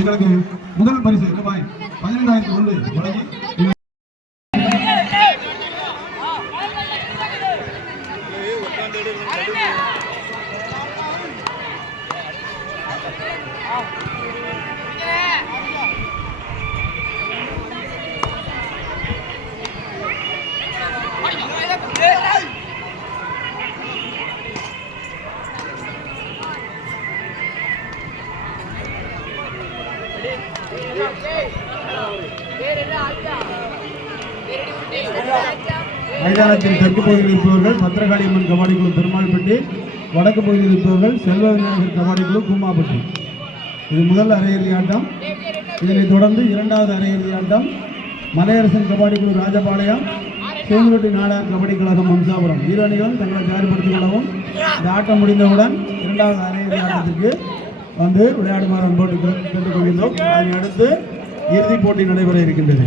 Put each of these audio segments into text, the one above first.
எங்களுக்கு முதல் பரிசு ரூபாய் 15,000 வழங்கி மைதானத்தின் தெற்கு பகுதியில் இருப்பவர்கள் பத்திரகாளியம்மன் கபாடி குழு பெருமாள்பட்டி, வடக்கு பகுதியில் இருப்பவர்கள் செல்வ விநாயகர் கபாடி குழு கூமாப்பட்டி. இது முதல் அரையிறுதி ஆட்டம். இதனைத் தொடர்ந்து இரண்டாவது அரையிறுதி ஆட்டம் மலையரசன் கபாடி குழு ராஜபாளையம், சேங்குவட்டி நாடார் கபடி கழகம் வம்சாபுரம். இரு அணிகளும் தங்களை தயார்படுத்திக் கொள்ளவும். இந்த ஆட்டம் முடிந்தவுடன் இரண்டாவது அரையிறுதி ஆட்டத்திற்கு வந்து விளையாடுமாறு அன்போடு கேட்டுக்கொள்கின்றோம். அதனை அடுத்து இறுதிப் போட்டி நடைபெற இருக்கின்றது.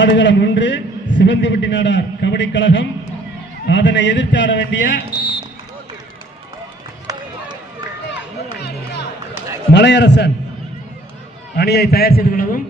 ஆடுகளம் 1 சிவந்திவட்டி நாடார் கபடி கழகம். அதனை எதிர்த்து ஆட வேண்டிய மலையரசன் அணியை தயார் செய்து கொள்ளவும்.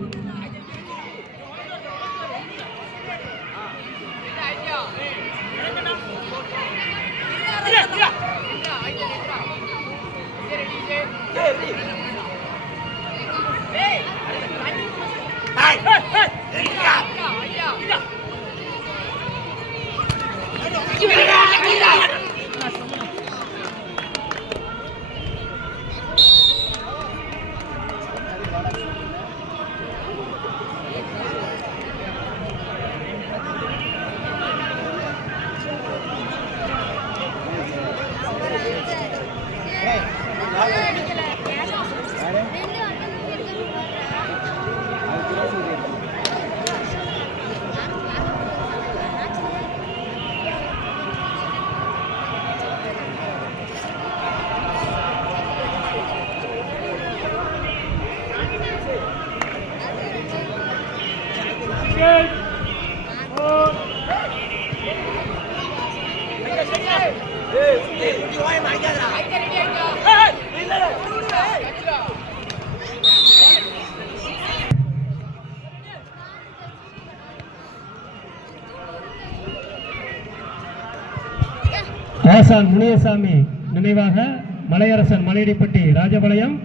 ஆசான் முனியசாமி நினைவாக மலையரசன் மலையடிப்பட்டி ராஜபாளையம்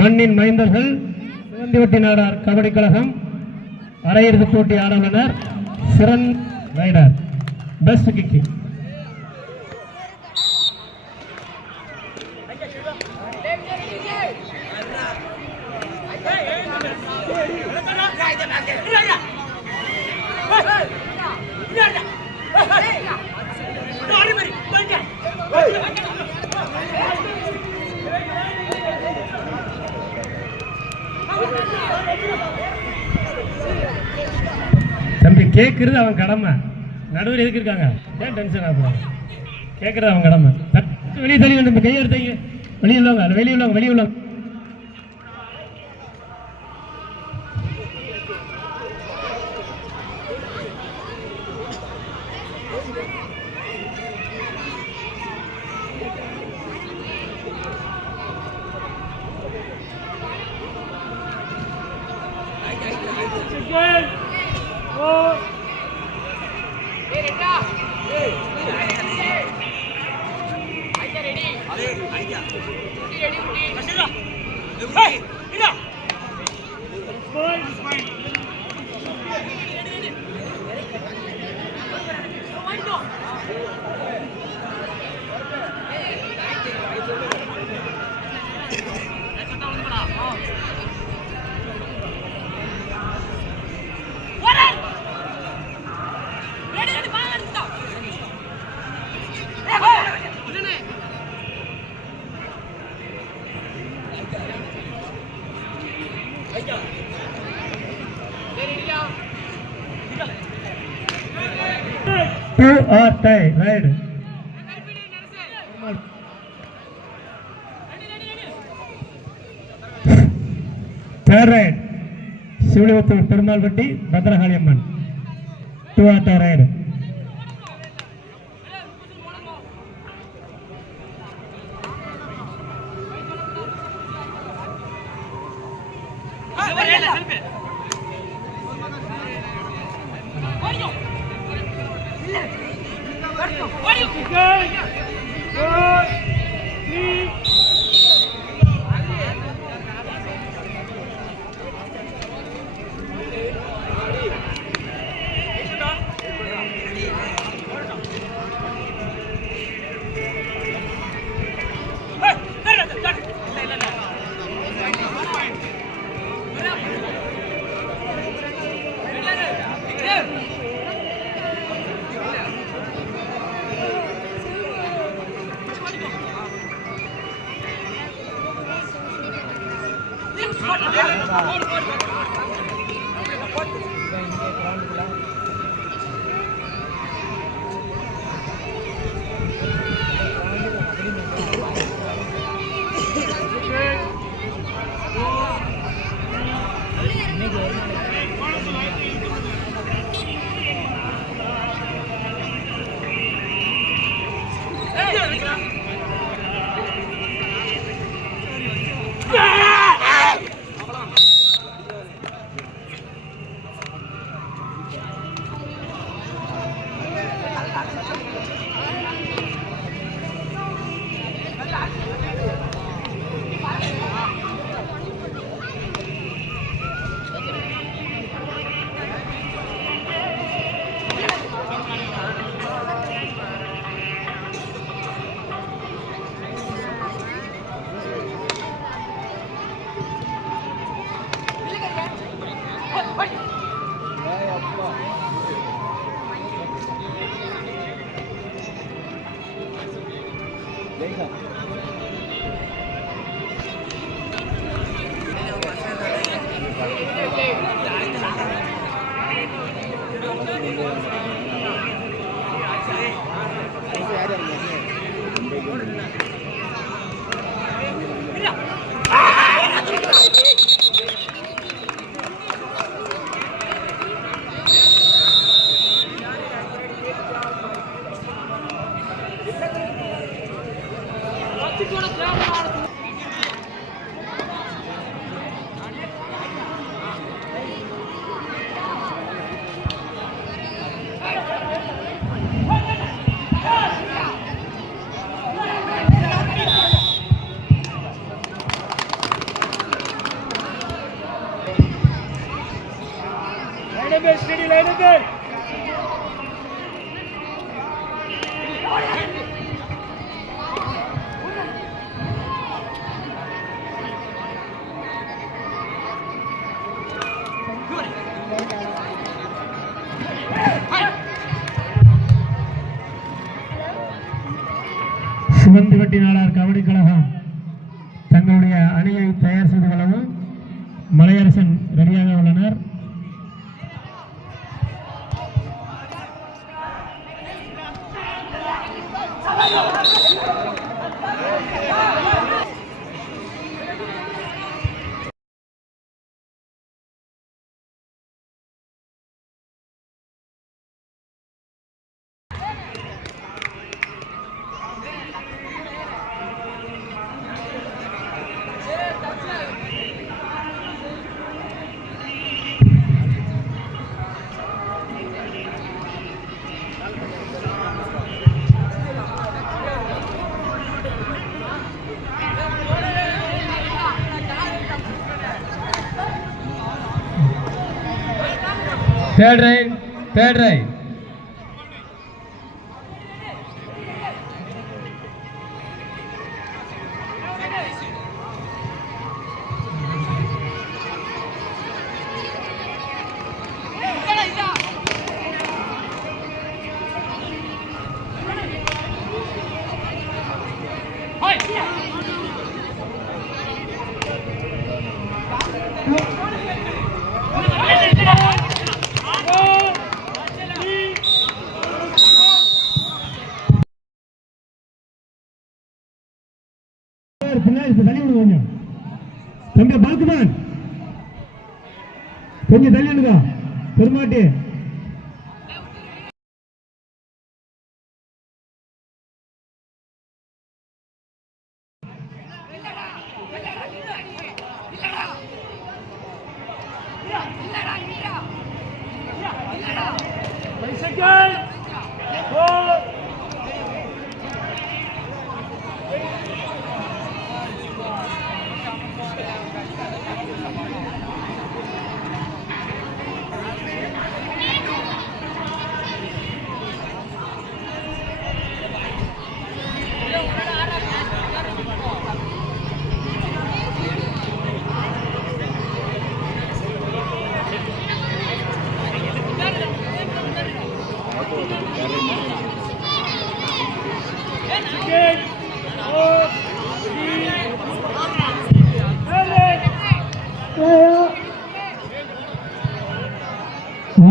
மண்ணின் மைந்தர்கள் சிவந்திவட்டி நாடார் கபடி கழகம் அரையிறுதிப் போட்டி ஆடவனர் சிறந்த ரைடர் பெஸ்ட் கிக்கிங். தம்பி கேட்கறது அவன் கடமை. நடுவில் எதுக்கு இருக்காங்க? ஏன் டென்ஷன் ஆகுறாங்க? கேட்கறது அவன் கடமை. வெளியே தள்ளி நம்ம கையை எடுத்தீங்க. வெளியே உள்ளவங்க வெளியே உள்ளவங்க Thank you. Two or tie, right? Third right. Shivalivattur Perumalpatti, Bhadrahali Amman. Two or tie, right. சிவந்திவட்டி Nadar kabaddi கழகம் தங்களுடைய அணியை தயார் செய்து கொள்ளவும் மலையரசன் ரெடியாக உள்ளனர். தேர்ட் ரைட் தேர்ட் ரைட் பின்னாடி தள்ளி விடுங்க கொஞ்சம். தம்பி பால்குமான் கொஞ்சம் தள்ளி விடுங்க. பெருமாட்டி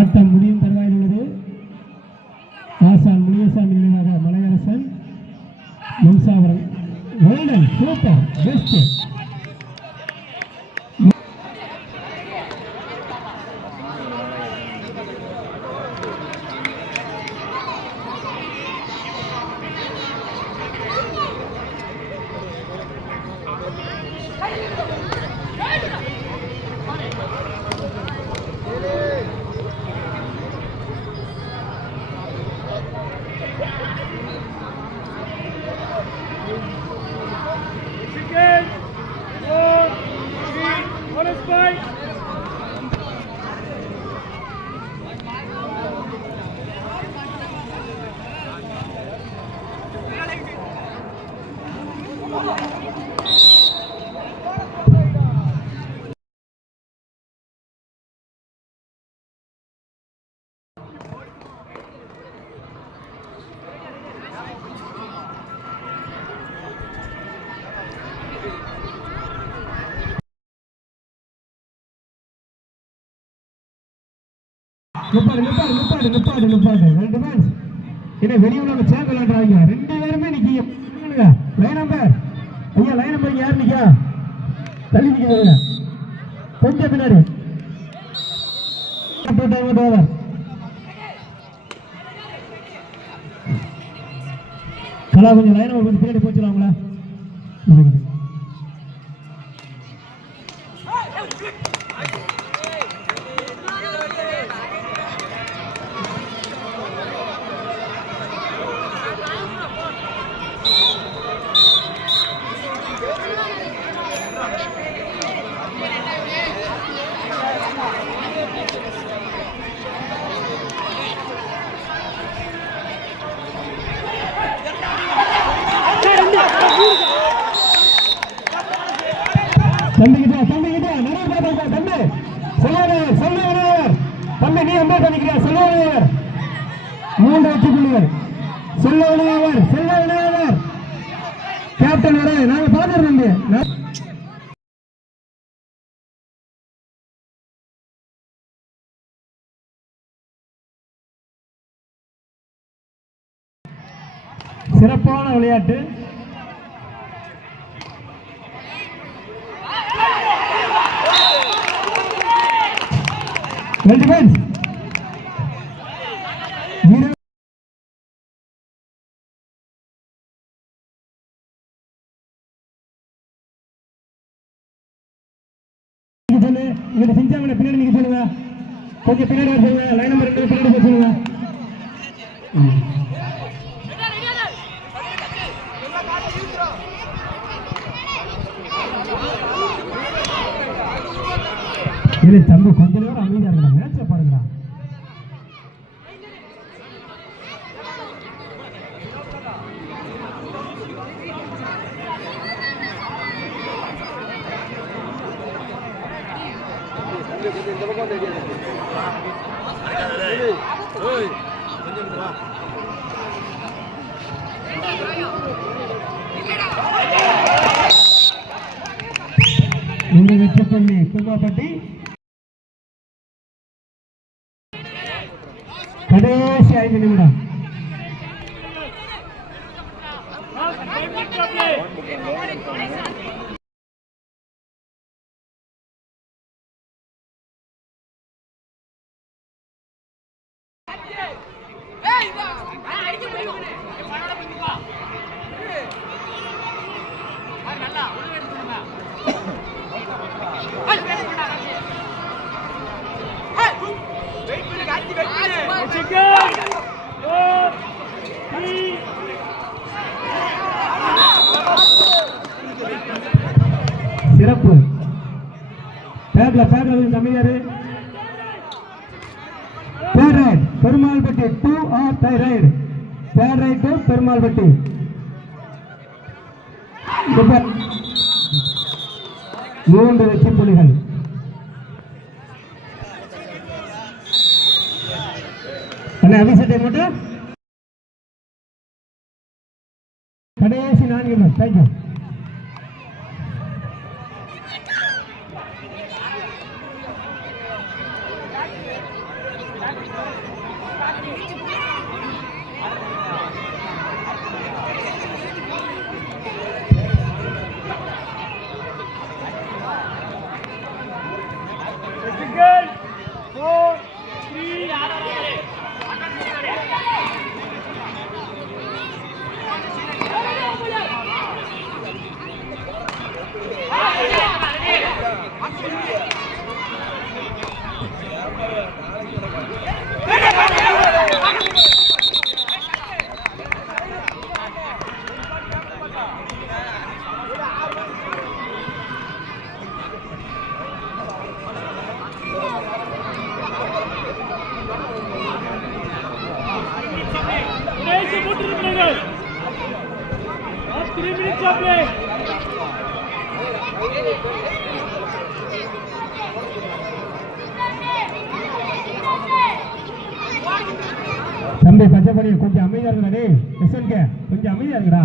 ஆட்டம் முடியும் தருவாயில் உள்ளது. ஆசான் முனியசாமி நினைவாக மலையரசன் வம்சாவரம் வேல்டன் சூப்பர் பெஸ்ட். நிப்பாடு ரெண்டு மேட்ச் என்ன வெளியுள்ள சேர்ந்து விளையாடுறாங்க. ரெண்டு பேருமே நிக்க லைன் நம்பர் ஐயா லைன் நம்பர் யார் நிக்கா தள்ளி நிக்க கொஞ்சம் பின்னாடி ஓவர். கலா கொஞ்சம் லைன் நம்பர் கொஞ்சம் பின்னாடி போச்சுலாங்களா. தம்பிக்கிட்ட நிறைய தம்பி சொல்லுவார் தம்பி நீ அம்பே பண்ணிக்கிறியா சொல்லுவார் 3 வெற்றி புள்ளிகள் சொல்லுவார் கேப்டன் வர நாங்க பார்த்துருந்தோம். சிறப்பான விளையாட்டு. பின்னாடி நீங்க சொல்லுங்க கொஞ்சம் பின்னாடி சொல்லுங்க லைன் நம்பர் 2 பின்னாடி சொல்லுங்க. தம்பி கொஞ்ச நேரம் அமைதியா இருக்கா மேட்ச பாருங்களா. இந்த வெற்றி புள்ளி கும்பாப்பட்டி. கடைசி 5 நிமிடம். சிறப்பு. பேக்ல தமிழர் பெருமாள்பட்டி 2 ஆர் தைராய்டு. Third right to Perumalpatti. 3 வெற்றி புள்ளிகள். அபிஷேகை மட்டும் கடைசி 4 நிமிடம். தேங்க்யூ. தம்பி பச்சைப்படி கொஞ்சம் அமைதியா இருக்கா. டே எஸ்என்கே கொஞ்சம் அமைதியா இருக்குடா.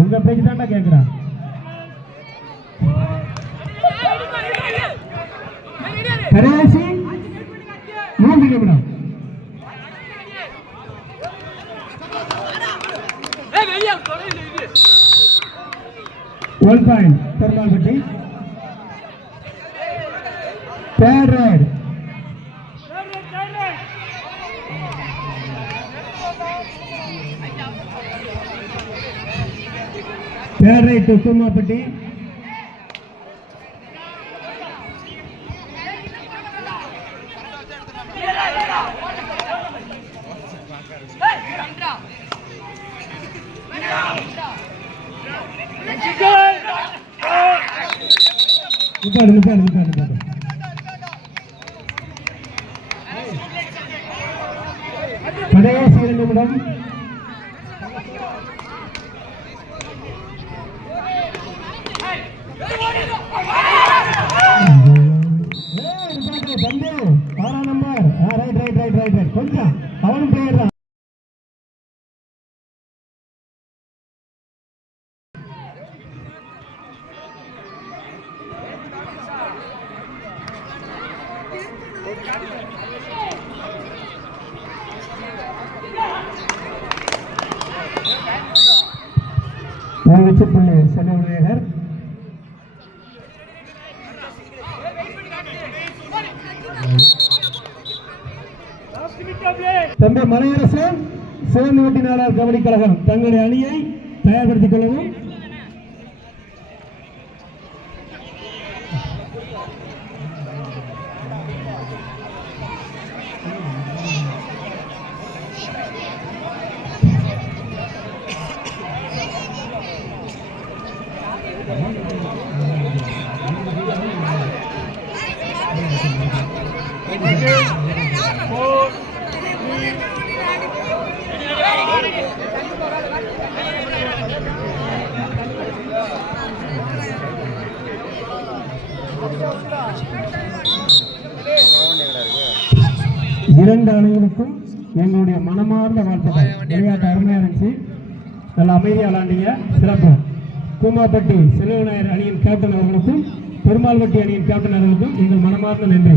உங்க பேச்சு தான்டா கேட்குறா. கடைசி 3 நிமிடம். Point Perumalpatti. Third right. Third right to Kummapatti. நிப்பாடு. கடைசி 2 நிமிடம். கொஞ்சம் அவனும் போயிடுறான். வெற்றிப்புள்ளி செல்வநாயகர். தம்பி மலையரசன் சிவந்து வெட்டினாளர் கபடி கழகம் தங்களுடைய அணியை தயார்படுத்திக் கொள்ளவும். இரண்டு அணிகளுக்கும் எங்களுடைய மனமார்ந்த வாழ்த்துக்கள். விளையாட்டு அருமையா இருந்துச்சு, நல்ல அமைதியா விளாண்டீங்க, சிறப்பு. கூமாப்பட்டி செல்வநாயர் அணியின் கேப்டன் அவர்களுக்கும் பெருமாள்பட்டி அணியின் கேப்டன் அவர்களுக்கும் எங்கள் மனமார்ந்த நன்றி.